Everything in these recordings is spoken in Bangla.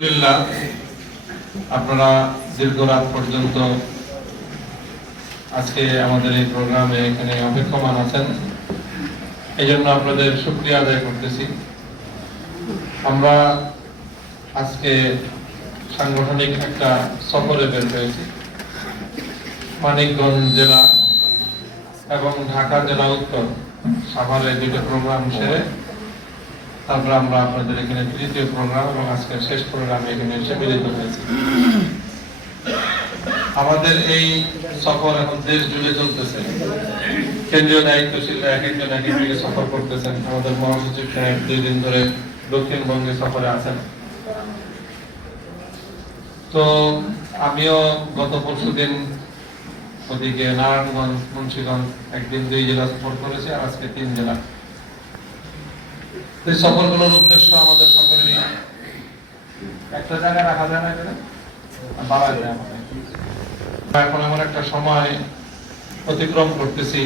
আলহামদুলিল্লাহ, আপনারা দীর্ঘ রাত পর্যন্ত আজকে আমাদের এই প্রোগ্রামে এখানে অপেক্ষমান আছেন, এই জন্য আপনাদের শুকরিয়া আদায় করতেছি। আমরা আজকে সাংগঠনিক একটা সফরে বের হয়েছি। মানিকগঞ্জ জেলা এবং ঢাকা জেলা উত্তর সাভারে দুটো প্রোগ্রাম সেরে তারপর আমরা আপনাদের এখানে তৃতীয় প্রোগ্রাম এবং আজকের শেষ প্রোগ্রামে এখানে এসে মিলিত হয়েছি। আমাদের এই সফর এখন দেশ জুড়ে চলতেছে। কেন্দ্রীয় দায়িত্বশীলরা এক একজন এক এক দিকে সফর করতেছেন। আমাদের মহাসচিব সাহেব 2 দিন ধরে দক্ষিণবঙ্গে সফরে আছেন। তো আমিও গত পরশুদিন ওদিকে নারায়ণগঞ্জ, মুন্সিগঞ্জ একদিন 2 জেলা সফর করেছি, আর আজকে 3 জেলা। এই সফরগুলোর উদ্দেশ্য আমাদের সকলেরই একটা জায়গায় রাখা যায় না, এখানে বাড়া যায়। এখন এমন একটা সময় অতিক্রম করতেছি,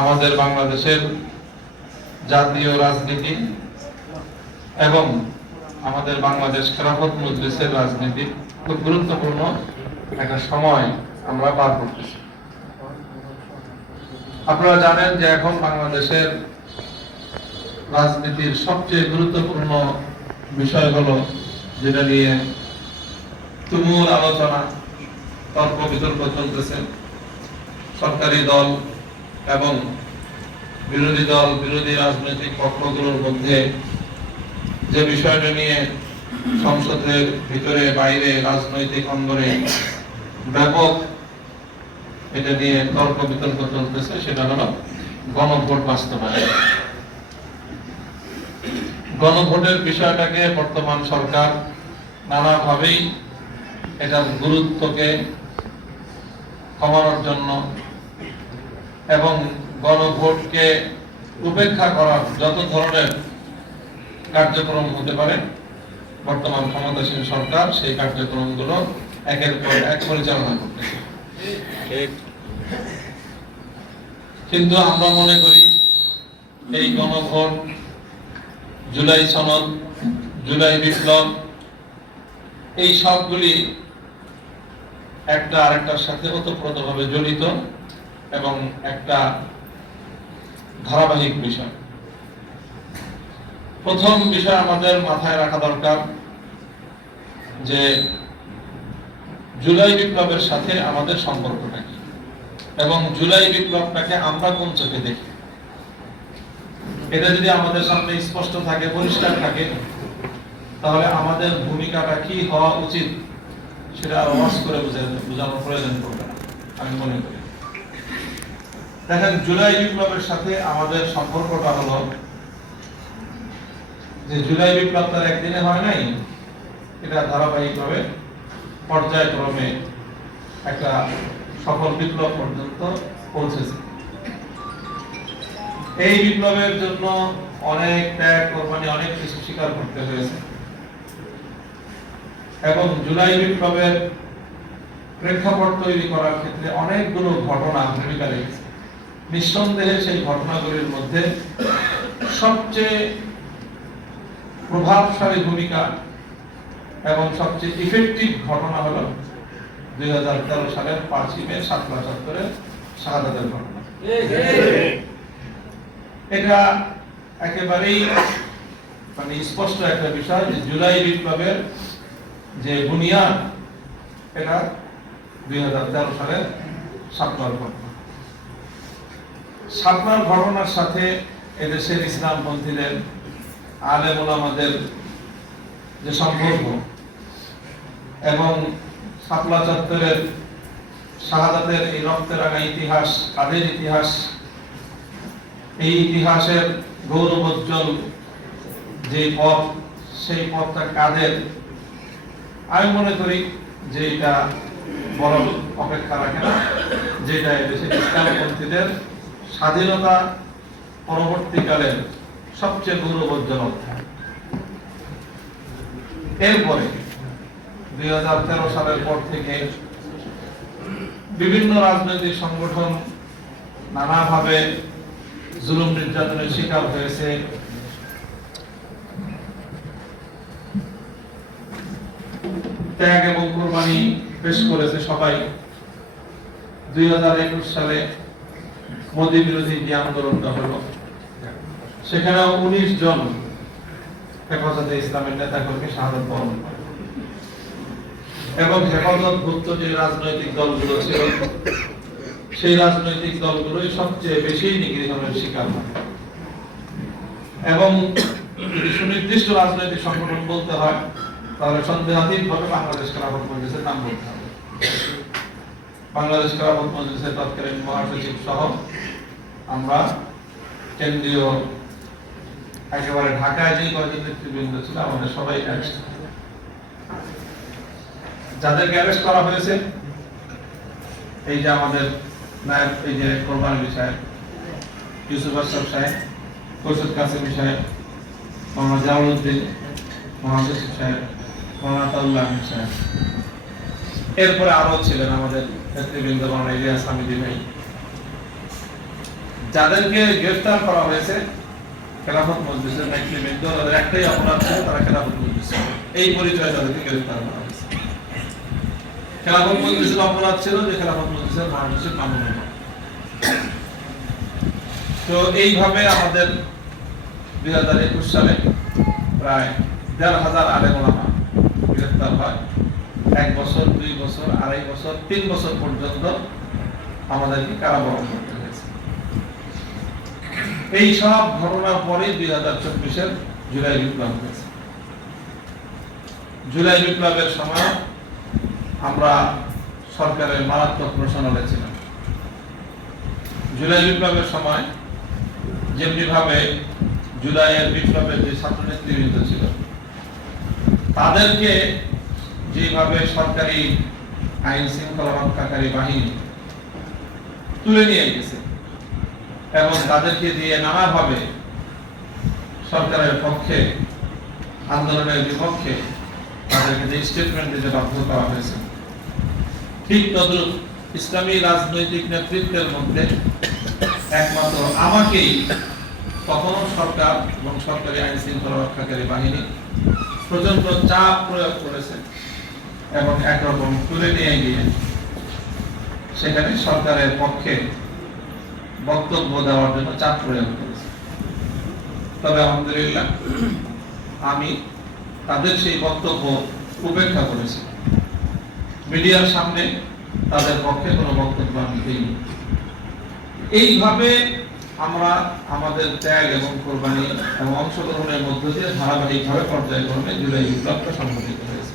আমাদের বাংলাদেশের জাতীয় রাজনীতি এবং আমাদের বাংলাদেশ খেলাফত মজলিসের রাজনীতি খুব গুরুত্বপূর্ণ একটা সময় আমরা পার করতেছি। আপনারা জানেন যে এখন বাংলাদেশের রাজনীতির সবচেয়ে গুরুত্বপূর্ণ বিষয় হলো, যেটা নিয়ে তুমুল আলোচনা, তর্ক বিতর্ক চলতেছে। সরকারি দল এবং বিরোধী দল, বিরোধী রাজনৈতিক পক্ষগুলোর মধ্যে যে বিষয়টা নিয়ে সংসদের ভিতরে বাইরে রাজনৈতিক অঙ্গনে ব্যাপক এটা নিয়ে তর্ক বিতর্ক চলতেছে, সেটা হলো গণভোট বাস্তবায়ন। গণভোটের বিষয়টাকে বর্তমান সরকার নানাভাবেই এটার গুরুত্বকে কমানোর জন্য এবং গণভোটকে উপেক্ষা করার যত ধরনের কার্যক্রম হতে পারে বর্তমান ক্ষমতাসীন সরকার সেই কার্যক্রমগুলো একের পর এক পরিচালনা করতেছে। কিন্তু আমরা মনে করি এই গণভোট, জুলাই সনদ, জুলাই বিপ্লব, এই সবগুলি একটা আরেকটার সাথে ওতপ্রোতভাবে জড়িত এবং একটা ধারাবাহিক বিষয়। প্রথম বিষয় আমাদের মাথায় রাখা দরকার যে জুলাই বিপ্লবের সাথে আমাদের সম্পর্কটা কি এবং জুলাই বিপ্লবটাকে আমরা কোন চোখে দেখি। এটা যদি আমাদের সামনে স্পষ্ট থাকে, পরিষ্কার থাকে, তাহলে আমাদের ভূমিকাটা কি হওয়া উচিত সেটা আরো ওয়াজ করে বোঝানোর প্রয়োজন পড়বে না, আমি মনে করি। দেখেন, জুলাই বিপ্লবের সাথে আমাদের সম্পর্কটা হলো যে জুলাই বিপ্লব তার একদিনে হয় নাই, এটা ধারাবাহিকভাবে পর্যায়ক্রমে একটা সফল বিপ্লব পর্যন্ত পৌঁছেছে। এই বিপ্লবের জন্য অনেক ত্যাগ, কোরবানি, অনেক কিছু স্বীকার করতে হয়েছে এবং জুলাই বিপ্লবের প্রেক্ষাপট তৈরি করার ক্ষেত্রে অনেকগুলো ঘটনা ভূমিকা রেখেছে। নিঃসন্দেহে সেই ঘটনাগুলির মধ্যে সবচেয়ে প্রভাবশালী ভূমিকা এবং সবচেয়ে ইফেক্টিভ ঘটনা হলো 2013 সালের 5ই মে শাপলা চত্বরে শাহাদাতের ঘটনা। এটা একেবারেই স্পষ্ট একটা বিষয় যে জুলাই বিপ্লবের যে বুনিয়াদ, এটা 2013 সালের শাপলার ঘটনা। শাপলার ঘটনার সাথে এদেশের ইসলামপন্থীদের, আলেম ওলামাদের যে সম্পর্ক এবং শাপলা চত্বরের শাহাদাতের এই রক্তে রাঙা ইতিহাস, কাদের ইতিহাস, এই ইতিহাসের গৌরবোজ্জ্বল যে পথ, সেই পথটা কাদের, আমি মনে করি যে এটা বড় অপেক্ষা রাখে না, যেটা এদেশের ইসলামপন্থীদের স্বাধীনতা পরবর্তীকালের সবচেয়ে গৌরবোজ্জ্বল অধ্যায়। এরপরে 2013 সালের পর থেকে বিভিন্ন রাজনৈতিক সংগঠন নানাভাবে জুলুম নির্যাতনের শিকার হয়েছে। ত্যাগ এবং কোরবানি পেশ করেছে সবাই। 2021 সালে মোদী বিরোধী যে আন্দোলনটা হলো, সেখানে 19 জন হেফাজতে ইসলামের নেতাকর্মী শাহাদাত বরণ করে এবং হেফাজতভুক্ত যে রাজনৈতিক দলগুলো ছিল, সেই রাজনৈতিক দলগুলোই সবচেয়ে বেশি নিগৃহীতের শিকার হয়। এবং যদি সুনির্দিষ্ট রাজনৈতিক সংগঠন বলতে হয়, তাহলে সন্দেহাতীতভাবে বাংলাদেশ খেলাফত মজলিসের নাম বলতে হবে। বাংলাদেশ খেলাফত মজলিসের তৎকালীন মহাসচিব সহ আমরা কেন্দ্রীয় একেবারে ঢাকায় যে কয়েকজন নেতৃবৃন্দ ছিল, আমাদের সবাই অ্যারেস্ট। যাদেরকে অ্যারেস্ট করা হয়েছে, এই যে আমাদের নায়ব, এই যে কোরবানি সাহেব, ইউসুফ আশরাফ সাহেব, খোরশেদ কাসেমি সাহেব, মোহাম্মদ জামালউদ্দিন, মহাসচিব সাহেব, মৌলানা আতাউল্লাহ আহমেদ সাহেব, এরপরে আরো ছিলেন আমাদের নেতৃবৃন্দ, মৌলানা ইলিয়াস হামিদি ভাই। যাদেরকে গ্রেফতার করা হয়েছে খেলাফত মজলিসের নেতৃবৃন্দ, তাদের একটাই অপরাধ ছিল, তারা খেলাফত মজলিস, এই পরিচয়ে তাদেরকে গ্রেফতার করা হয়েছে। খেলাফত মজলিসের অপরাধ ছিল যে খেলাফত মজলিসের মহাসচিব মামুনুল হক। তো এইভাবে আমাদের 2021 সালে প্রায় 1,500 আলেম ওলামা গ্রেফতার হয়। 1 বছর, 2 বছর, 2.5 বছর, 3 বছর পর্যন্ত আমাদেরকে কারাবরণ করতে হয়েছে। এই সব ঘটনার পরে 2024-এর জুলাই বিপ্লব হয়েছে। জুলাই বিপ্লবের সময় আমরা সরকারের মারাত্মক প্রশাসনে ছিলাম। জুলাই বিপ্লবের সময় যেমনি ভাবে জুলাইয়ের বিপ্লবের যে ছাত্র নেতৃবৃন্দ ছিল, তাদেরকে যেভাবে সরকারি আইন শৃঙ্খলা রক্ষাকারী বাহিনী তুলে নিয়ে গেছে এবং তাদেরকে দিয়ে নানাভাবে সরকারের পক্ষে, আন্দোলনের বিপক্ষে তাদেরকে যে স্টেটমেন্ট দিতে বাধ্য করা হয়েছে, ঠিক তদ্রুপ ইসলামী রাজনৈতিক নেতৃত্বের মধ্যে একমাত্র আমাকেই তখন সরকার এবং সরকারি আইন শৃঙ্খলা রক্ষাকারী বাহিনী প্রচন্ড চাপ প্রয়োগ করেছে এবং একরকম তুলে নিয়ে গিয়ে সেখানে সরকারের পক্ষে বক্তব্য দেওয়ার জন্য চাপ প্রয়োগ করেছে। তবে আলহামদুলিল্লাহ আমি তাদের সেই বক্তব্য উপেক্ষা করেছি। মিডিয়ার সামনে তাদের পক্ষে কোনো বক্তব্য আমি দিইনি। এইভাবে আমরা আমাদের ত্যাগ এবং কোরবানি এবং অংশগ্রহণের মধ্য দিয়ে ধারাবাহিকভাবে পর্যায়ক্রমে জুলাই বিপ্লবটা সংঘটিত হয়েছে।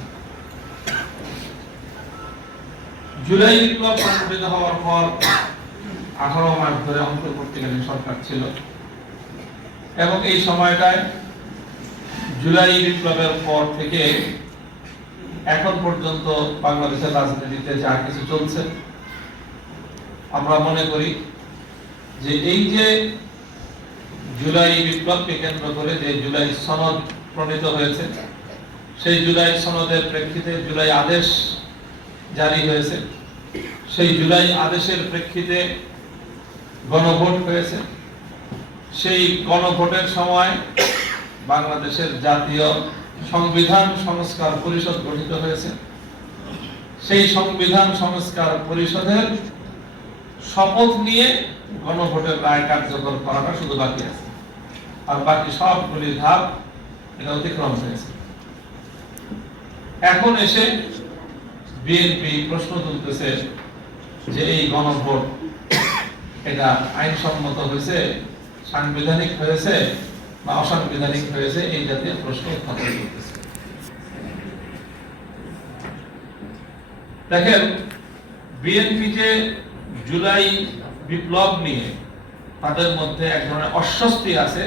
জুলাই বিপ্লব সংঘটিত হওয়ার পর 18 মাস ধরে অন্তর্বর্তীকালীন সরকার ছিল এবং এই সময়টায় জুলাই বিপ্লবের পর থেকে এখন পর্যন্ত বাংলাদেশের রাজনীতিতে যা কিছু চলছে, আমরা মনে করি যে এই যে জুলাই বিপ্লবকে কেন্দ্র করে যে জুলাই সনদ প্রণীত হয়েছে, সেই জুলাই সনদের প্রেক্ষিতে জুলাই আদেশ জারি হয়েছে, সেই জুলাই আদেশের প্রেক্ষিতে গণভোট হয়েছে। সেই গণভোটের সময় বাংলাদেশের জাতীয় সংবিধান সংস্কার পরিষদ গঠিত হয়েছে। সেই সংবিধান সংস্কার পরিষদের শপথ নিয়ে গণভোটের রায় কার্যকর করাটা শুধু বাকি আছে, আর বাকি সবগুলি ধাপ এটা অতিক্রম হয়েছে। এখন এসে বিএনপি প্রশ্ন তুলতেছে যে এই গণভোট এটা আইনসম্মত হয়েছে, সাংবিধানিক হয়েছে বা অসাংবিধানিক হয়েছে, এই জাতীয় প্রশ্ন উত্থাপন করতেছে। দেখেন, বিএনপি যে জুলাই বিপ্লব নিয়ে তাদের মধ্যে এক ধরনের অস্বস্তি আছে,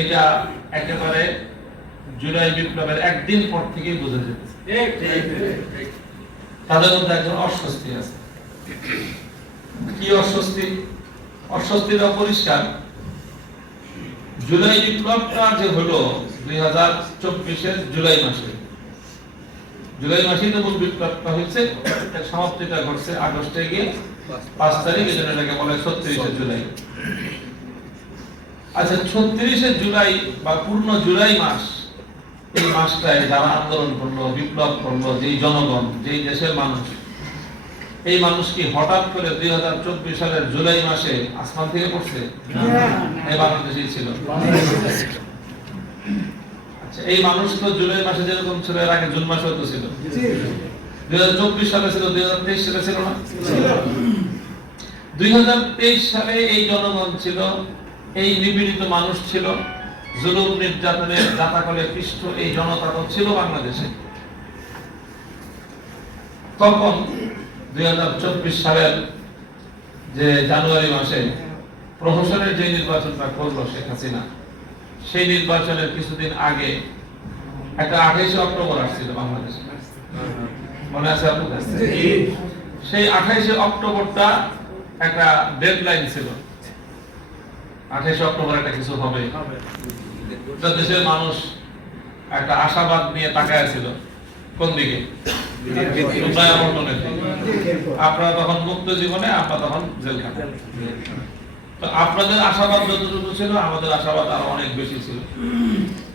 এটা একেবারে জুলাই বিপ্লবের একদিন পর থেকেই বোঝা যেতেছে। তাদের মধ্যে একজন অস্বস্তি আছে। কি অস্বস্তি? অস্বস্তিটা পরিষ্কার। জুলাই বিপ্লবটা যে হলো 2024-এর জুলাই মাসে, জুলাই মাসেই তো মূল বিপ্লবটা হয়েছে, সমাপ্তিটা ঘটছে আগস্টে গিয়ে 5 তারিখ, এই জন্য এটাকে বলে 36শে জুলাই। আচ্ছা, 36শে জুলাই বা পূর্ণ জুলাই মাস এই মাসটায় যারা আন্দোলন করলো, বিপ্লব করলো, যেই জনগণ, যেই দেশের মানুষ, এই মানুষ কি হঠাৎ করে 2024 সালের জুলাই মাসে আসমান থেকে পড়ছে? এই বাংলাদেশেই ছিল। আচ্ছা, এই মানুষ তো জুলাই মাসে যেরকম ছিল এর আগে জুন মাসেও তো ছিল। 2024 সালে ছিল, 2023 সালে ছিল না? 2023 সালে এই জনগণ ছিল, এই নিপীড়িত মানুষ ছিল, জুলুম নির্যাতনের জাতাকলে পৃষ্ঠ এই জনতা তো ছিল বাংলাদেশে। তখন 2024 সালের যে জানুয়ারি মাসে প্রহসনের যে নির্বাচনটা করলো শেখ হাসিনা, সেই নির্বাচনের কিছুদিন আগে একটা 28 অক্টোবর আসছিল বাংলাদেশে, মনে আছে আপনাদের? সেই 28 অক্টোবরটা একটা ডেডলাইন ছিল, 28 অক্টোবর একটা কিছু হবে। দেশের মানুষ একটা আশাবাদ নিয়ে তাকায় ছিল কোন দিকে? আপনারা তখন মুক্ত জীবনে, আমরা তখন জেলখানা। তো আপনাদের আশাবাদ যতটুকু ছিল, আমাদের আশাবাদ আরো অনেক বেশি ছিল।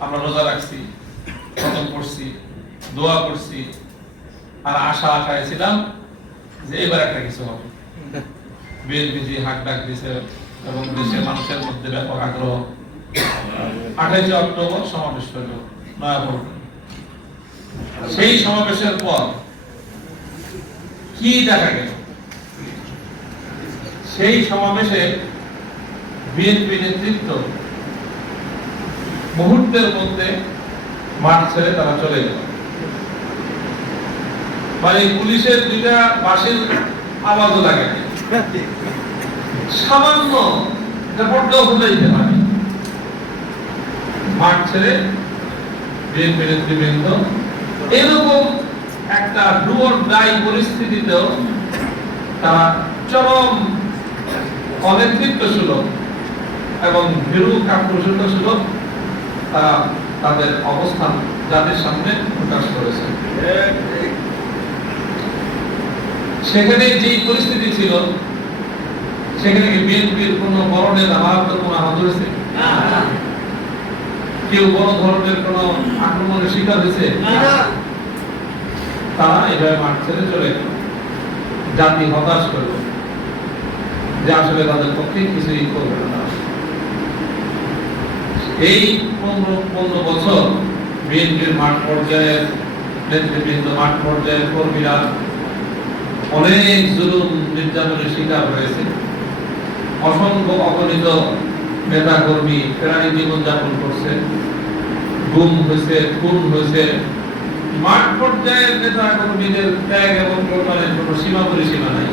আমরা রোজা রাখছি, খতম করছি, দোয়া করছি, আর আশায় ছিলাম যে এবার একটা কিছু হবে। বিএনপি হাক ডাক দিছে এবং দেশের মানুষের মধ্যে ব্যাপক আগ্রহ। 28 অক্টোবর সমাবেশ হল নয়াপল্টনে। সেই সমাবেশের পর কি দেখা গেল? সেই সমাবেশে বিএনপি নেতৃত্ব মুহূর্তের মধ্যে মাঠ ছেড়ে তারা চলে গেল। মানে পুলিশের দুইটা বাঁশির আওয়াজও লাগে, সামান্য বড্ডও বুঝাইতে পারে। মাঠ ছেড়ে বিএনপি নেতৃবৃন্দ এরকম একটা ডু অর ডাই পরিস্থিতিতেও তারা চরম অনেতৃত্ব সুলভ এবং ভীরু কাপুরুষত্ব সুলভ তারা তাদের অবস্থান জাতির সামনে প্রকাশ করেছে। সেখানে যে পরিস্থিতি ছিল, সেখানে কি বিএনপির কোন বড় নেতা মারাত্মক কোন আহত হয়েছে? কেউ বড় ধরনের কোন আক্রমণের শিকার হয়েছে? তারা এভাবে মাঠ ছেড়ে চলে গেল। জাতি হতাশ করল যে আসলে তাদের পক্ষে কিছুই করবে না। এই 15 বছর বিএনপির মাঠ পর্যায়ের নেতৃবৃন্দ, মাঠ পর্যায়ের কর্মীরা অনেক জুলুম নির্যাতনের শিকার হয়েছে। অসংখ্য অগণিত নেতা কর্মী প্রাণী জীবনযাপন করছে, গুম হয়েছে, খুন হয়েছে। মাঠ পর্যায়ের নেতা কর্মীদের ত্যাগ এবং কোরবানির কোন সীমা পরিসীমা নাই।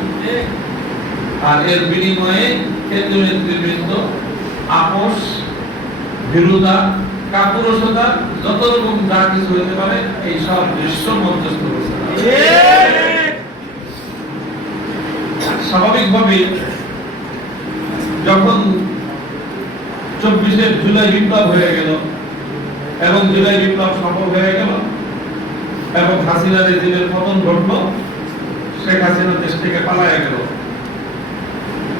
আর এর বিনিময়ে কেন্দ্রীয় নেতৃবৃন্দ আপোষ, ভীরুতা, কাপুরুষতা, যত রকম যা কিছু হতে পারে এই সব দৃশ্য মধ্যস্থ করছে। স্বাভাবিকভাবে যখন 24 জুলাই বিপ্লব হয়ে গেল এবং জুলাই বিপ্লব সফল হয়ে গেল এবং হাসিনা রেজিমের পতন ঘটল, শেখ হাসিনা দেশ থেকে পালায় গেল,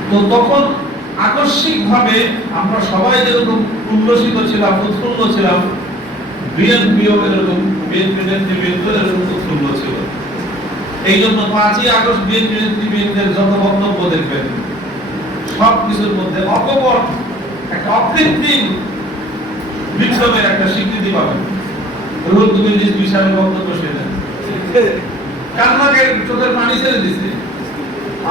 তো তখন আকস্মিকভাবে আমরা সবাই যেরকম উল্লসিত ছিলাম, উৎফুল্ল ছিলাম, বিএনপিও এরকম, বিএনপি নেতৃবৃন্দ এরকম উৎফুল্ল ছিল। এই জন্য 5ই আগস্ট বিএনপি নেতৃবৃন্দের যত বক্তব্য দেখবেন সব কিছুর মধ্যে অকপট একটা অকৃত্রিম বিপ্লবের একটা স্বীকৃতি পাবেন। রুহুল কবির রিজভী সাহেবের বক্তব্য শুনেন, কান্নাকে চোখের পানি ছেড়ে দিছে,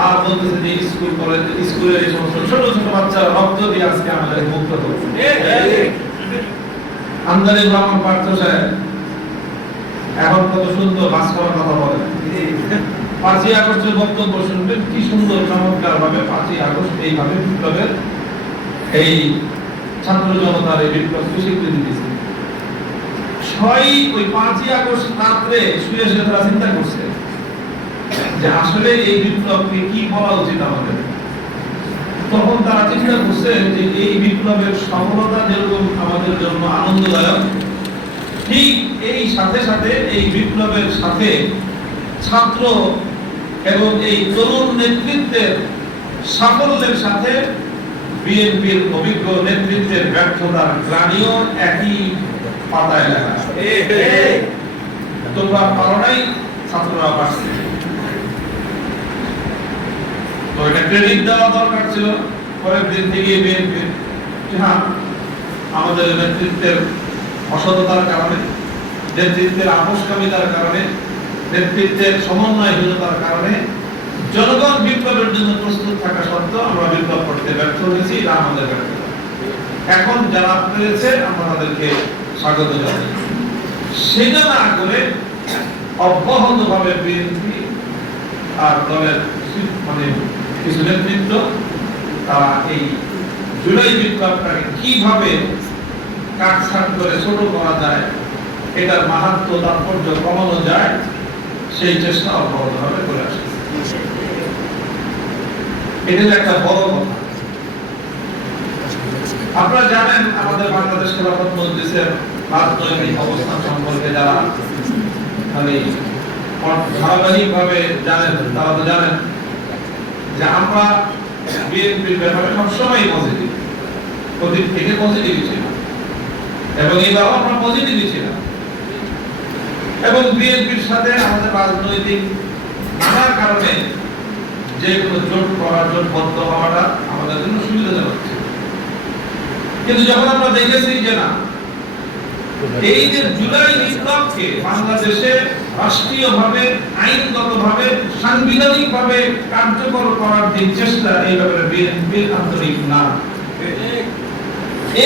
আর বলতেছে যে স্কুল কলেজ স্কুলের এই সমস্ত ছোট ছোট বাচ্চারা রক্ত দিয়ে আজকে আমাদের মুক্ত করছে। আমদানি ব্রাহ্মণ পার্থ সাহেব এখন কত সুন্দর বাস করার কথা বলেন। 5ই আগস্টের বক্তব্য শুনবেন, কি সুন্দর চমৎকার ভাবে 5ই আগস্ট এইভাবে বিপ্লবের এই ছাত্র জনতার এই বিপ্লবকে স্বীকৃতি দিয়েছে। ওই 5ই আগস্ট রাত্রে শুয়ে শুয়ে তারা চিন্তা করছে যে আসলে এই বিপ্লবকে কি বলা উচিত আমাদের। তখন তারা চিন্তা করছে যে এই বিপ্লবের সফলতা যেরকম আমাদের জন্য আনন্দদায়ক, ঠিক এই সাথে সাথে এই বিপ্লবের সাথে ছাত্র এবং এই তরুণ নেতৃত্বের সাফল্যের সাথে বিএনপির অভিজ্ঞ নেতৃত্বের ব্যর্থতার গ্লানিও একই পাতায় লেখা। তোমরা পারো নাই, ছাত্ররা পারছে। তো এটা ক্রেডিট দেওয়া দরকার ছিল পরের দিন থেকে বিএনপি, হ্যাঁ আমাদের নেতৃত্বের অসততার কারণে, নেতৃত্বের আপোষকামিতার কারণে, নেতৃত্বের সমন্বয়হীনতার কারণে জনগণ বিপ্লবের জন্য প্রস্তুত থাকা সত্ত্বেও আমরা বিপ্লব করতে ব্যর্থ হয়েছি। এটা আমাদের ব্যর্থতা। এখন যারা পেরেছে আমরা তাদেরকে স্বাগত জানাই। সেটা না করে অব্যাহতভাবে বিএনপি আর দলের মানে কিছু নেতৃত্ব তারা এই জুলাই বিপ্লবটাকে কিভাবে কাটছাট করে ছোট করা যায়, এটার মাহাত্ম্য তাৎপর্য কমানো যায়, সেই চেষ্টা অব্যাহতভাবে করে আসছে। এটা একটা বড় কথা। আপনারা জানেন আমাদের বাংলাদেশ খেলাফত মজলিসের রাজনৈতিক অবস্থান সম্পর্কে যারা মানে ধারাবাহিকভাবে জানেন তারা তো জানেন যে আমরা বিএনপির ব্যাপারে সবসময় পজিটিভ, অতীত থেকে পজিটিভ ছিলাম এবং এইবারও আমরা পজিটিভ ছিলাম এবং বিএনপির সাথে আমাদের রাজনৈতিক নানা কারণে যে কোনো জোট করার জোটবদ্ধ হওয়াটা আমাদের জন্য সুবিধাজনক ছিল। কিন্তু যখন আমরা দেখেছি যে না, এই যে জুলাই বিপ্লবকে বাংলাদেশে রাষ্ট্রীয়ভাবে, আইনগতভাবে, সাংবিধানিকভাবে কার্যকর করার যে চেষ্টা, এই ব্যাপারে বিএনপির আন্তরিক না,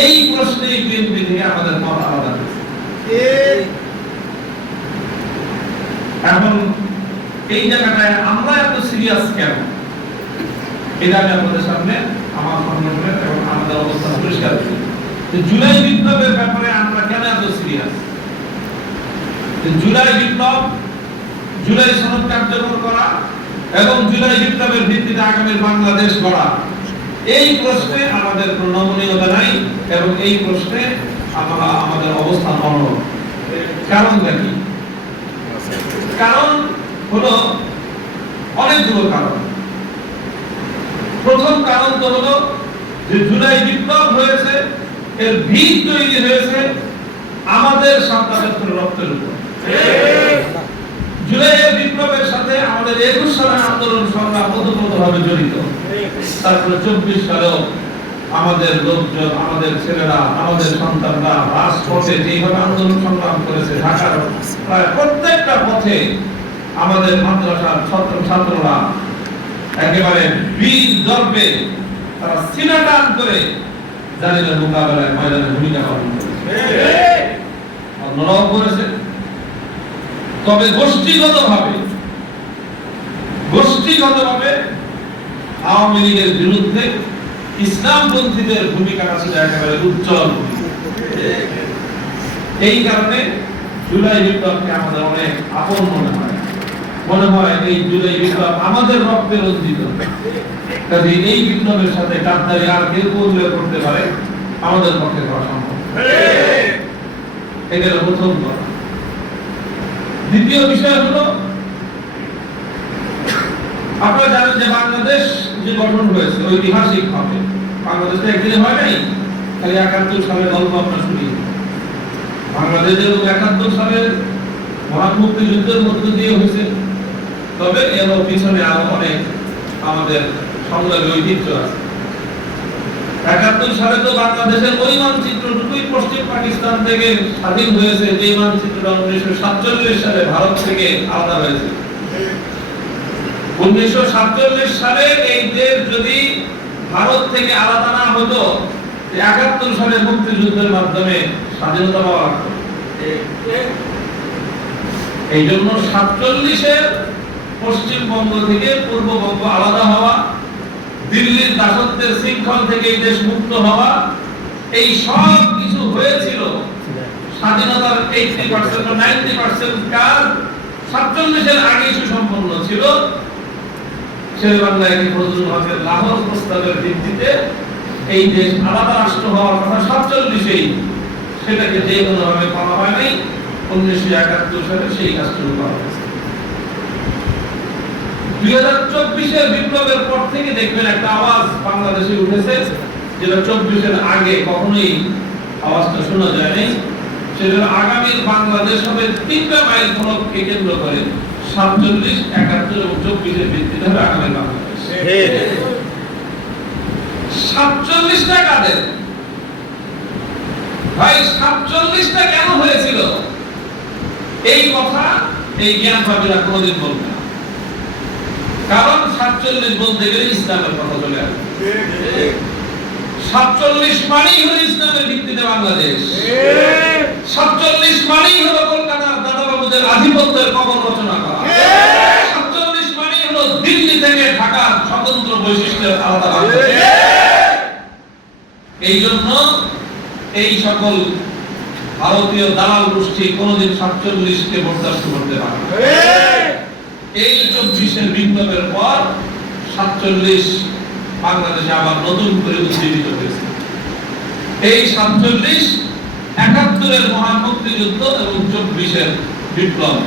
এই প্রশ্নে বিএনপি থেকে আমাদের মত আলাদা হয়েছে। এখন এই জায়গাটায় আমরা এত সিরিয়াস কেন, এটা আমি আপনাদের সামনে আমার সংগঠনের এবং আমাদের অবস্থান পরিষ্কার করি। জুলাই বিপ্লবের ব্যাপারে আমরা কেন এত সিরিয়াস? জুলাই বিপ্লব, জুলাই সনদ কার্যকর করা এবং জুলাই বিপ্লবের ভিত্তিতে আগামী বাংলাদেশ গড়া, এই প্রশ্নে আমাদের কোনো নমনীয়তা নাই এবং এই প্রশ্নে আমরা আমাদের অবস্থান অনড়। কারণটা কি? কারণ হলো অনেকগুলো কারণ। প্রথম কারণ তো হলো যে জুলাই বিপ্লব হয়েছে, এর ভিত তৈরি হয়েছে আমাদের সন্তানের রক্তের উপর। জুলাইয়ের বিপ্লবের সাথে আমাদের 21 সালের আন্দোলন সংগ্রাম ওতপ্রোতভাবে জড়িত। তারপরে 24 সালেও আমাদের লোকজন, আমাদের ছেলেরা, আমাদের সন্তানরা রাজপথে যেভাবে আন্দোলন সংগ্রাম করেছে, ঢাকার প্রায় প্রত্যেকটা পথে আমাদের মাদ্রাসার ছাত্ররা একেবারে বীর দর্পে তারা সিনা টান করে জালিমের মোকাবেলায় ময়দানে ভূমিকা পালন করেছে, অন্যরাও করেছে। তবে গোষ্ঠীগতভাবে আওয়ামী লীগের বিরুদ্ধে ইসলামপন্থীদের ভূমিকাটা ছিল একেবারে উজ্জ্বল। এই কারণে জুলাই বিপ্লবকে আমাদের অনেক আপন মনে হয় এই জুলাই বিপ্লব আমাদের রক্তে রঞ্জিত। কাজে এই বিপ্লবের সাথে গাদ্দারি আর কেউ উল্লেখ করতে পারে আমাদের পক্ষে করা সম্ভব। এটা প্রথম কথা। দ্বিতীয় বিষয় হলো, আপনারা জানেন যে বাংলাদেশ যে গঠন হয়েছে ঐতিহাসিক ভাবে, বাংলাদেশটা একদিনে হয় নাই। খালি ৭১ সালের গল্প আমরা শুনি। বাংলাদেশের ৭১ সালের মহান মুক্তিযুদ্ধের মধ্য দিয়ে হয়েছে। তবে এর পিছনে আরো অনেক আমাদের সংগ্রামী ঐতিহ্য আছে। ৭১ সালে তো বাংলাদেশের ওই মানচিত্রটুকুই পশ্চিম পাকিস্তান থেকে স্বাধীন হয়েছে, যে মানচিত্রটা 1947 সালে ভারত থেকে আলাদা হয়েছে। 1947 সালে এই দেশ যদি ভারত থেকে আলাদা না হতো, ৭১ সালে মুক্তিযুদ্ধের মাধ্যমে স্বাধীনতা পাওয়া লাগতো। এই জন্য 47-এর পশ্চিমবঙ্গ থেকে পূর্ববঙ্গ আলাদা হওয়া, দিল্লির দাসত্বের শৃঙ্খল থেকে এই দেশ মুক্ত হওয়া, এই সব কিছু হয়েছিল স্বাধীনতার 80% বা 90% কাজ 47-এর আগে সুসম্পন্ন ছিল। শেরেবাংলায় ফজলুল হকের লাহোর প্রস্তাবের ভিত্তিতে এই দেশ আলাদা রাষ্ট্র হওয়ার কথা 47-এই, সেটাকে যে কোনোভাবে করা হয় নাই। 1971 সালে সেই কাজ শুরু করা হয়েছে। 2024-এর বিপ্লবের পর থেকে দেখবেন একটা আওয়াজ বাংলাদেশে উঠেছে, যেটা 24-এর আগে কখনোই আওয়াজটা শোনা যায় নাই। সেটা আগামীর বাংলাদেশ হবে 3টা মাইল ফলককে কেন্দ্র করে 47, 71 এবং 24 ভিত্তিতে হবে আগামী বাংলাদেশ। 47টা কাদের ভাই? 47টা কেন হয়েছিল? এই কথা এই জ্ঞানভাবীরা কোনোদিন বলবে না, কারণ 47 বলতে গেলে ইসলামের কথা চলে আসবে। 47 মানেই হলো ইসলামের ভিত্তিতে বাংলাদেশ। 47 মানেই হলো কলকাতার দাদাবাবুদের আধিপত্যের কবর রচনা করা। 47 মানেই হলো দিল্লি থেকে ঢাকার স্বতন্ত্র বৈশিষ্ট্যের আলাদা বাংলাদেশ। এই জন্য এই সকল ভারতীয় দালাল গোষ্ঠী কোনদিন 47কে বরদাস্ত করতে পারে না। এই 24-এর বিপ্লবের পর 47 বাংলাদেশে আবার নতুন করে উজ্জীবিত হয়েছে। এই 47, 71-এর মহান মুক্তিযুদ্ধ এবং 24-এর বিপ্লব,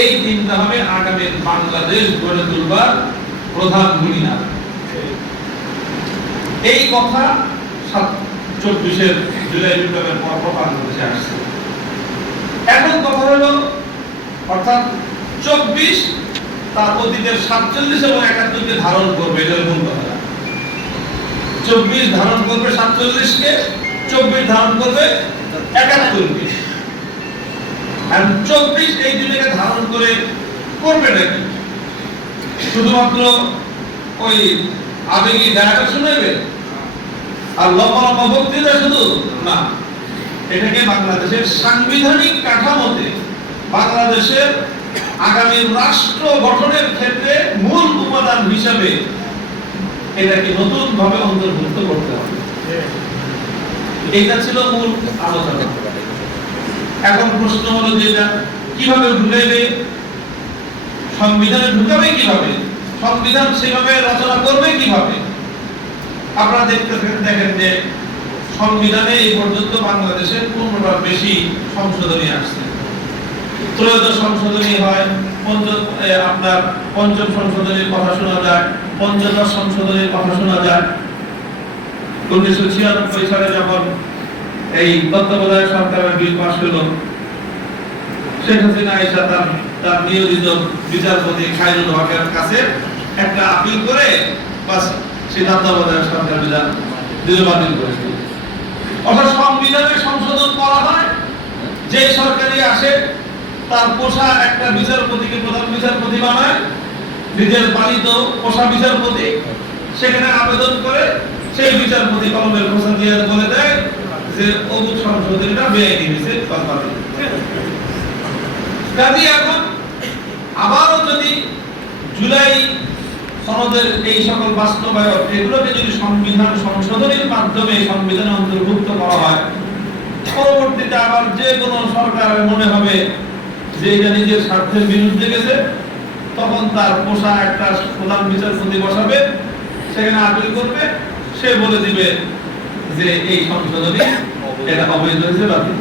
এই তিনটা হবে আগামী বাংলাদেশ গড়ে তুলবার প্রধান ভূমিকা। এই কথা 24-এর জুলাই বিপ্লবের পর বাংলাদেশে আসছে। এখন কথা হলো, অর্থাৎ 24 তার অতীতের 47 এবং 71-কে ধারণ করবে, এটা মূল কথা। 24 ধারণ করবে 47-কে, 24 ধারণ করবে 71-কে। আর 24 এই দুটোকে ধারণ করে করবে নাকি শুধুমাত্র ওই আবেগী ডায়াটা শুনেবে আর লম্বা লম্বা বক্তৃতা শুধু না, এটাকে বাংলাদেশের সাংবিধানিক কাঠামোতে বাংলাদেশের আগামী রাষ্ট্র গঠনের ক্ষেত্রে মূল উপাদান হিসেবে এটাকে নতুন ভাবে অন্তর্ভুক্ত করতে হবে। এইটা ছিল মূল আলোচনা। এখন প্রশ্ন হলো যে এটা কিভাবে ঢুকাইবে, সংবিধানে ঢুকাবে কিভাবে, সংবিধান সেভাবে রচনা করবে কিভাবে? আপনারা দেখেন যে সংবিধানে এই পর্যন্ত বাংলাদেশে 15টার বেশি সংশোধনী আসছে। ত্রয়োদশ সংশোধনী হয়, আপনার পঞ্চম সংশোধনীর কথা শোনা যায়, পঞ্চদশ সংশোধনীর কথা শোনা যায়। 1996 সালে যখন এই তত্ত্বাবধায়ক সরকারের বিল পাস হলো, শেখ হাসিনা আয়েশা তার নিয়োজিত বিচারপতি খায়রুল হকের কাছে একটা আপিল করে বাস সেই তত্ত্বাবধায়ক সরকার বিধান বাতিল করেছিল। অর্থাৎ সংবিধানে সংশোধন করা হয়, যে সরকারি আসে তার পোষা একটা বিচারপতিকে প্রধান বিচারপতি বানায়, নিজের পালিত পোষা বিচারপতি, সেখানে আবেদন করে সেই বিচারপতি কলমের ঘোষণা দিয়ে বলে দেয় যে অমুক সংশোধনীটা বেআইনি হয়েছে, কাজে এখন আবারও যদি জুলাই সনদের এই সকল বাস্তবায়ন এগুলোকে যদি সংবিধান সংশোধনের মাধ্যমে সংবিধানে অন্তর্ভুক্ত করা হয়, পরবর্তীতে আবার যে কোনো সরকারের মনে হবে যে এটা নিজের স্বার্থের বিরুদ্ধে গেছে, তখন তার পোষা একটা প্রধান বিচারপতি বসাবে, সেখানে আপিল করবে, সে বলে দিবে যে এই সংশোধনী এটা অবৈধ হয়েছে বাতিল।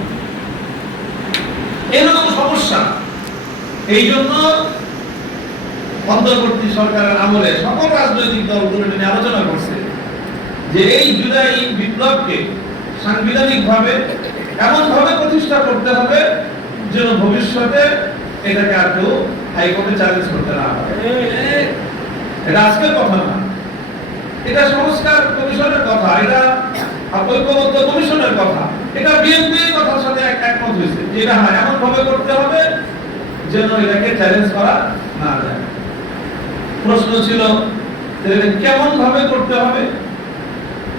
এরকম সমস্যা। এই জন্য অন্তর্বর্তী সরকারের আমলে সকল রাজনৈতিক দলগুলো নিয়ে আলোচনা করছে যে এই জুলাই বিপ্লবকে সাংবিধানিকভাবে এমনভাবে প্রতিষ্ঠা করতে হবে যেন ভবিষ্যতে এটাকে আর কেউ হাইকোর্টে চ্যালেঞ্জ করতে না পারে। এটা আজকের কথা না, এটা সংস্কার কমিশনের কথা, এটা ঐক্যবদ্ধ কমিশনের কথা, এটা বিএনপির কথার সাথে একমত হয়েছে। এটা এমন ভাবে করতে হবে যেন এটাকে চ্যালেঞ্জ করা না যায়। প্রশ্ন ছিল কেমন ভাবে করতে হবে,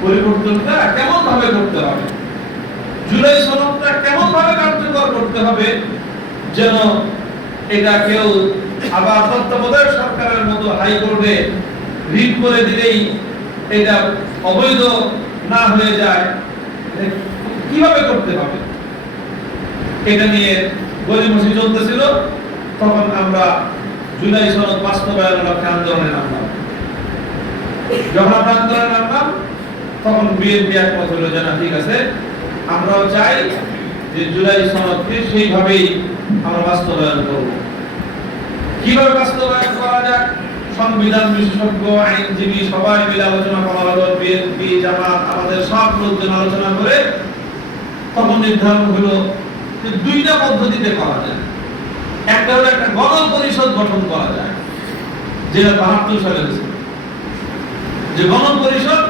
পরিবর্তনটা কেমন ভাবে করতে হবে, জুলাই সনদটা কেমন ভাবে কার্যকর করতে হবে যেন এটা কেউ আবার তত্ত্বাবধায়ক সরকারের মতো হাইকোর্টে রিট করে দিলেই এটা অবৈধ না হয়ে যায়, কিভাবে করতে হবে এটা নিয়ে গলিমসি চলতেছিল। তখন আমরা জুলাই সনদ বাস্তবায়নের লক্ষ্যে আন্দোলনে নামলাম। যখন আমরা আন্দোলনে নামলাম তখন বিএনপি একমত হলো যে না ঠিক আছে, আমরাও চাই যে জুলাই সনদকে সেইভাবেই আমরা বাস্তবায়ন করব। কিভাবে বাস্তবায়ন করা যায়, সংবিধান বিশেষজ্ঞ, আইনজীবী সবাই মিলে আলোচনা করা হলো। বিএনপি, জামাত, আমাদের সব লোকজন আলোচনা করে তখন নির্ধারণ হলো যে দুইটা পদ্ধতিতে করা যায়। একটা হলো একটা গণপরিষদ গঠন করা যায়, যেটা ৭২ সালে হয়েছিল, যে গণপরিষদ,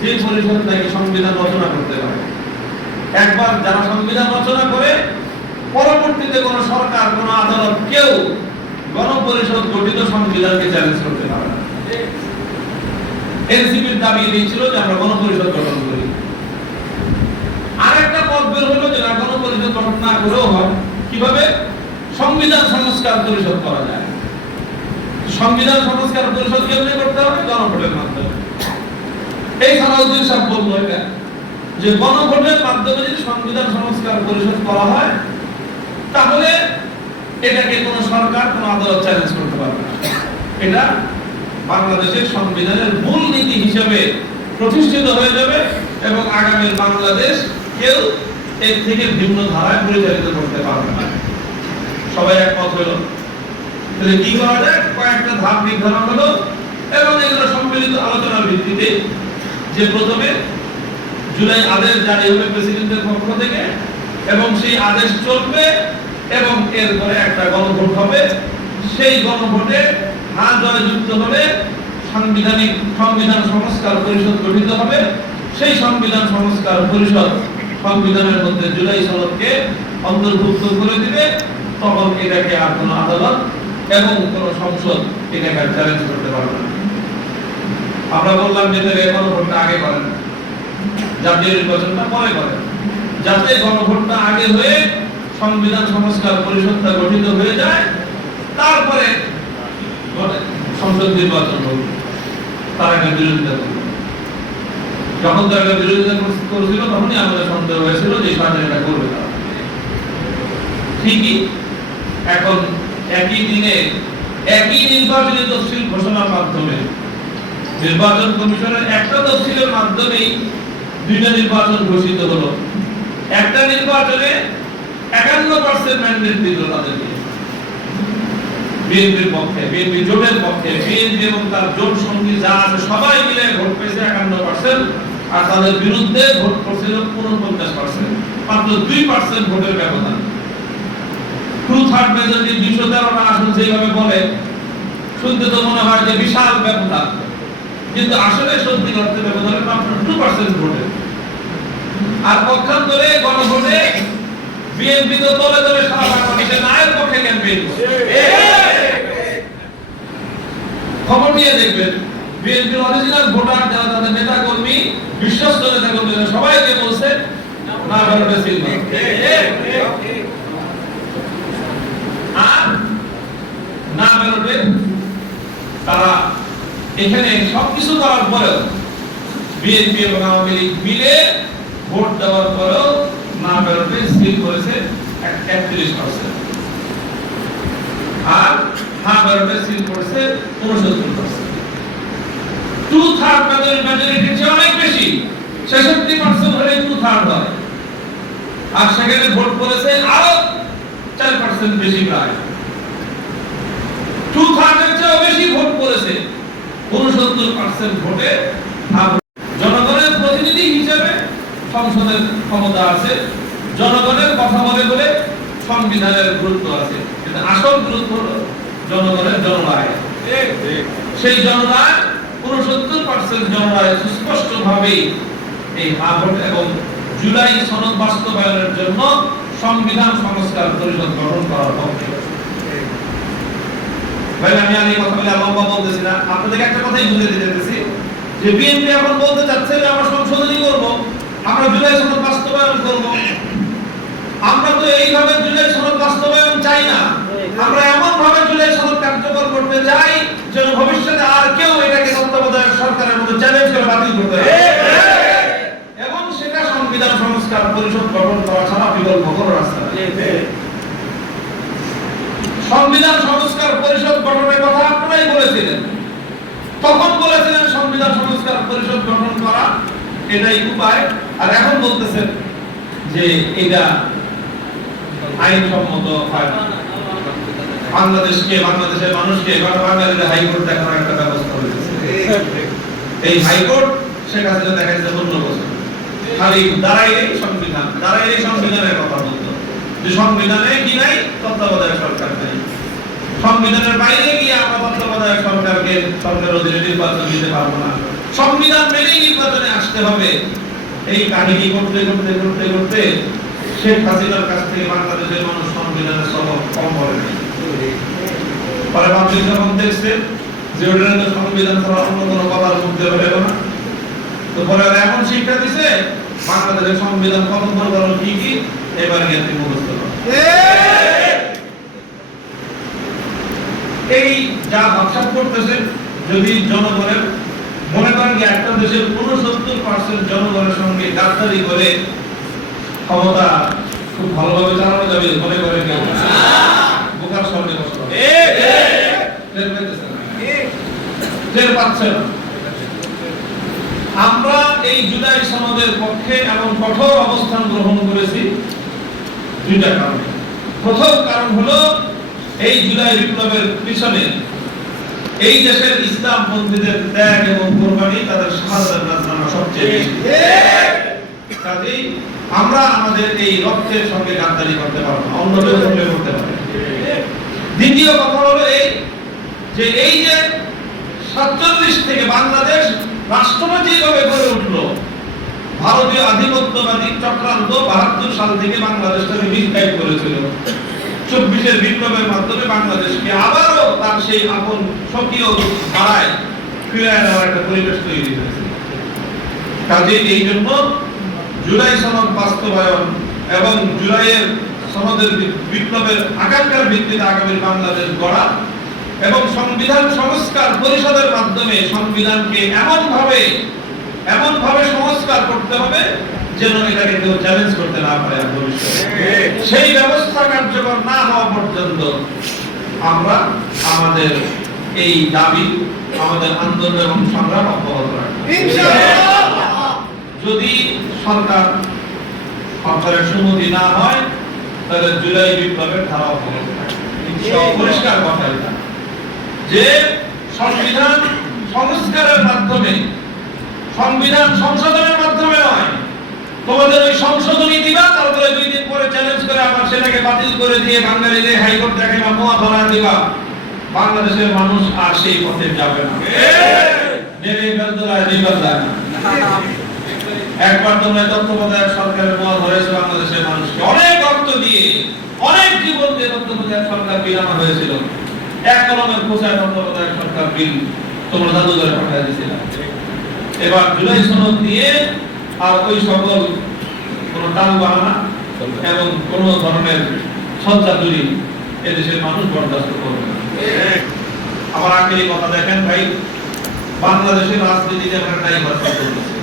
যে পরিষদ নাকি সংবিধান রচনা করতে পারে। একবার যারা সংবিধান রচনা করে, পরবর্তীতে কোন সরকার, কোন আদালত কেউ গণপরিষদ গঠিত সংবিধানকে চ্যালেঞ্জ করতে পারে না। এনসিপির দাবি দিয়েছিল যে আমরা গণপরিষদ গঠন করি। আরেকটা পথ বের হলো যে গণপরিষদ গঠন না করেও হয়, কিভাবে সংবিধান সংস্কার পরিষদ করা যায়। সংবিধান সংস্কার পরিষদ কেমনে করতে হবে? গণভোটের মাধ্যমে। এই সালাউদ্দিন সাহেব বলল এটা, যে গণভোটের মাধ্যমে যদি সংবিধান সংস্কার পরিষদ করা হয়, তাহলে এটাকে কোন সরকার, কোন আদালত চ্যালেঞ্জ করতে পারবে না। এটা বাংলাদেশের সংবিধানের মূল নীতি হিসেবে প্রতিষ্ঠিত হয়ে যাবে এবং আগামী বাংলাদেশ কেউ এর থেকে ভিন্ন ধারায় পরিচালিত করতে পারবে না। সবাই একমত হলো। তাহলে কি করা যায়? কয়েকটা ধাপ নির্ধারণ হলো এবং এগুলো সম্মিলিত আলোচনার ভিত্তিতে, যে প্রথমে জুলাই আদেশ জারি হবে প্রেসিডেন্টের পক্ষ থেকে এবং সেই আদেশ চলবে এবং এরপরে একটা গণভোট হবে। সেই গণভোটে হ্যাঁ জয়যুক্ত হলে সংবিধান সংস্কার পরিষদ গঠিত হবে। সেই সংবিধান সংস্কার পরিষদ সংবিধানের মধ্যে জুলাই সনদকে অন্তর্ভুক্ত করে দিবে। তখন এটাকে আর কোনো আদালত এবং কোন সংসদ এটাকে চ্যালেঞ্জ করতে পারবে না। আমরা বললাম যে গণভোটটা আগে করেন, জাতীয় নির্বাচনটা পরে করেন, যাতে গণভোটটা আগে হয়ে সংবিধান সংস্কার পরিষদটা গঠিত হয়ে যায়, তারপরে সংসদ নির্বাচন হবে। তার একটা বিরোধিতা করবে। যখন তারা বিরোধিতা করেছিল তখনই আমাদের সন্দেহ হয়েছিল যে এটা করবে তারা। ঠিকই এখন একই দিনে একই নির্বাচনী তফসিল ঘোষণার মাধ্যমে, নির্বাচন কমিশনের একটা তফসিলের মাধ্যমেই দুইটা নির্বাচন ঘোষিত হলো। একটা নির্বাচনে ৫১% ম্যান্ডেট দিল তাদেরকে, বিএনপির পক্ষে, বিএনপি জোটের পক্ষে। বিএনপি এবং তার জোট সঙ্গী যা আছে সবাই মিলে ভোট পেয়েছে ৫১%, আর তাদের বিরুদ্ধে ভোট করছিল ৪৯%, মাত্র ২% ভোটের ব্যবধান। 2/3 মেজরিটি ২১৩টা আসন যেভাবে বলে, শুনতে তো মনে হয় যে বিশাল ব্যবধান, কিন্তু আসলে সত্যি অর্থে ব্যবধান মাত্র 2% ভোটে। আর পক্ষান্তরে গণভোটে বিএনপি তো দলে দলে সারা বাংলাদেশে নায়ের পক্ষে ক্যাম্পেইন করছে। খবর নিয়ে দেখবেন, বিএনপির অরিজিনাল ভোটার যারা, তাদের নেতা কর্মী, বিশ্বস্ত নেতা কর্মীরা সবাইকে বলছে না ভোটে সিলমা। আর না বেরোবে তারা এখানে সবকিছু করার পরেও, বিএনপি এবং আওয়ামী লীগ মিলে ভোট দেওয়ার পরেও না বেরোবে সিল করেছে ৩১%, আর হ্যাঁ বেরোবে সিল করেছে ৬৯%। 2/3 মেজরিটির চেয়ে অনেক বেশি, ৬৬% হলে 2/3 হয়। আর সেখানে ভোট করেছে আরো ৪% বেশি, প্রায় 2/3 এর চেয়ে বেশি ভোট করেছে ৬৯% ভোটে। জনগণের প্রতিনিধি হিসেবে সংসদের ক্ষমতা আছে, জনগণের কথা বলে বলে সংবিধানের গুরুত্ব আছে, কিন্তু আসল গুরুত্ব হলো জনগণের জনরায়। সেই জনরায় ৬৯% জনরায় সুস্পষ্টভাবে এই ভোট এবং জুলাই সনদ বাস্তবায়নের জন্য সংবিধান সংস্কার পরিষদ গঠন করার পক্ষে। ভাই আমি এই কথা বলে লম্বা বলতেছি না, আপনাদেরকে একটা কথাই বুঝিয়ে দিতে চাইতেছি যে বিএনপি এখন বলতে চাচ্ছে যে আমরা সংশোধনী করব, আমরা জুলাই সনদ বাস্তবায়ন করব। আমরা তো এইভাবে জুলাই সনদ বাস্তবায়ন চাই না, আমরা এমন ভাবে জুলাই সনদ কার্যকর করতে চাই যেন ভবিষ্যতে আর কেউ এটাকে তত্ত্বাবধায়ক সরকারের মতো চ্যালেঞ্জ করে বাতিল করতে পারে, এবং সেটা সংবিধান সংস্কার পরিষদ গঠন করা ছাড়া বিকল্প কোনো রাস্তা নেই। সংবিধান সংস্কার পরিষদ গঠনের কথা আপনারাই বলেছিলেন, তখন বলেছিলেন সংবিধান সংস্কার পরিষদ গঠন করা এটাই উপায়, আর এখন বলতেছেন যে এটা আইনসম্মত হয়। বাংলাদেশকে, বাংলাদেশের মানুষকে, বাঙালিদের হাইকোর্ট দেখানোর একটা ব্যবস্থা হয়েছে। এই হাইকোর্ট শেখ হাসিনা দেখাইছে 15 বছর, খালি দাঁড়াইলেই সংবিধানের কথা বলতো। যে সংবিধানে কি নাই, তত্ত্বাবধায়ক সরকার নাই। সংবিধানের বাইরে গিয়ে আমরা তত্ত্বাবধায়ক সরকারের অধীনে নির্বাচন দিতে পারবো না, সংবিধান মেনেই নির্বাচনে আসতে হবে। এই কাহিনী করতে করতে করতে করতে শেখ হাসিনার কাছ থেকে বাংলাদেশের মানুষ সংবিধানের সবক কম করে নাই। পরে পাবলিক যখন দেখছে যে ওটার তো সংবিধান ছাড়া অন্য কোনো কথার মধ্যে বেরোবে না, তো পরে এমন শিক্ষা দিছে বাংলাদেশের সংবিধান কত বড় কি এবারে গিয়ে আপনি মুখস্থ করেন। এই যা ভাবসা করতেছে, যদি জনগণের মনে করেন যে একটা দেশের ৬৯% জনগণের সঙ্গে গাদ্দারি করে ক্ষমতা খুব ভালোভাবে চালানো যাবে মনে করে কেউ বোকার সঙ্গে বসে টের পাচ্ছে না। আমরা এই জুলাই সনদের পক্ষে এমন কঠোর অবস্থান গ্রহণ করেছি দুইটা কারণে। প্রথম কারণ হলো এই জুলাই বিপ্লবের পিছনে এই দেশের ইসলামপন্থীদের ত্যাগ এবং কোরবানি, তাদের শাহাদাতের রাজনামা সবচেয়ে বেশি। কাজেই আমরা আমাদের এই রক্তের সঙ্গে গাদ্দারি করতে পারবো না, অন্য কেউ করতে পারে। দ্বিতীয় কথা হলো এই যে এই যে ৪৭ থেকে বাংলাদেশ রাষ্ট্রটা যেভাবে গড়ে উঠলো, ভারতীয় আধিপত্যবাদী চক্রান্ত ৭২ সাল থেকে বাংলাদেশটাকে মিসগাইড করেছিল। ২৪-এর বিপ্লবের মাধ্যমে বাংলাদেশকে আবারও তার সেই আপন স্বকীয় ধারায় ফিরে আনার একটা পরিবেশ তৈরি হয়েছে। কাজে এই জন্য জুলাই সনদ বাস্তবায়ন এবং জুলাইয়ের সনদের বিপ্লবের আকাঙ্ক্ষার ভিত্তিতে আগামী বাংলাদেশ গড়া এবং সংবিধান সংস্কার পরিষদের মাধ্যমে সংবিধানকে এমন ভাবে সংস্কার করতে হবে যেন এটাকে কেউ চ্যালেঞ্জ করতে না পারে ভবিষ্যতে। সেই ব্যবস্থা কার্যকর না হওয়া পর্যন্ত আমরা আমাদের এই দাবি, আমাদের আন্দোলন এবং সংগ্রাম অব্যাহত রাখব ইনশাআল্লাহ। যদি সরকারের সম্মতি না হয় তাহলে জুলাই বিপ্লবের ধারা অব্যাহত থাকবে ইনশাআল্লাহ। পরিষ্কার কথা এটা যে সংবিধান সংস্কারের মাধ্যমে, সংবিধান সংশোধনের মাধ্যমে নয়, তোমাদের ওই সংশোধনী দিবা তারপরে 2 দিন পরে চ্যালেঞ্জ করে আবার সেটাকে বাতিল করে দিয়ে বাঙালিতে হাইকোর্ট দেখে বা মোয়া ধরা দিবা, বাংলাদেশের মানুষ আর সেই পথে যাবে না। নেড়ে বেলদোলায় নির্বাচন যায় না। একবার তোমরা তত্ত্বাবধায়ক সরকারের মোয়া ধরেছে বাংলাদেশের মানুষকে অনেক রক্ত দিয়ে, অনেক জীবন দিয়ে তত্ত্বাবধায়ক সরকার বিরানো হয়েছিল। এক কলমের খোঁচায় তত্ত্বাবধায়ক সরকার বিল তোমরা জাদুঘরে পাঠিয়ে দিয়েছিলাম। এবার জুলাই সনদ দিয়ে আর ওই সকল কোন টান বাহানা এবং কোন ধরনের সজ্জাতুরি এদেশের মানুষ বরদাস্ত করবে না। আমার আখেরি কথা দেখেন ভাই, বাংলাদেশের রাজনীতিতে একটা ডাইভার্সিটি চলছে।